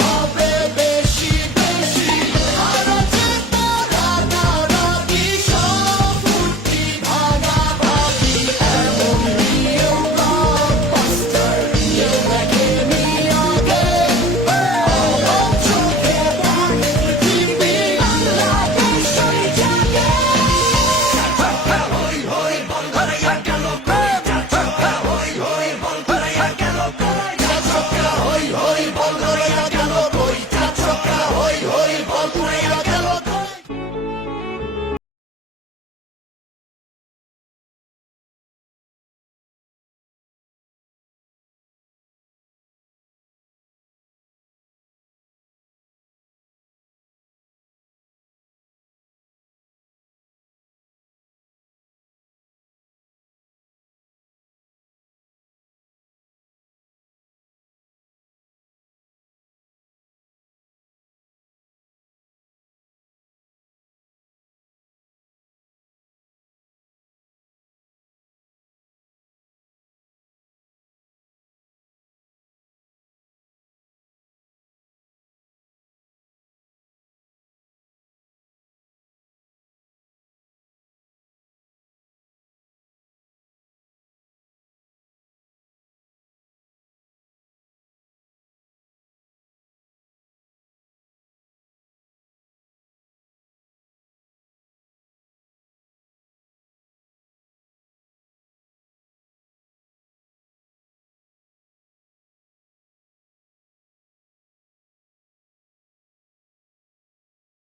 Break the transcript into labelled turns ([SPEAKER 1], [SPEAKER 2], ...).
[SPEAKER 1] all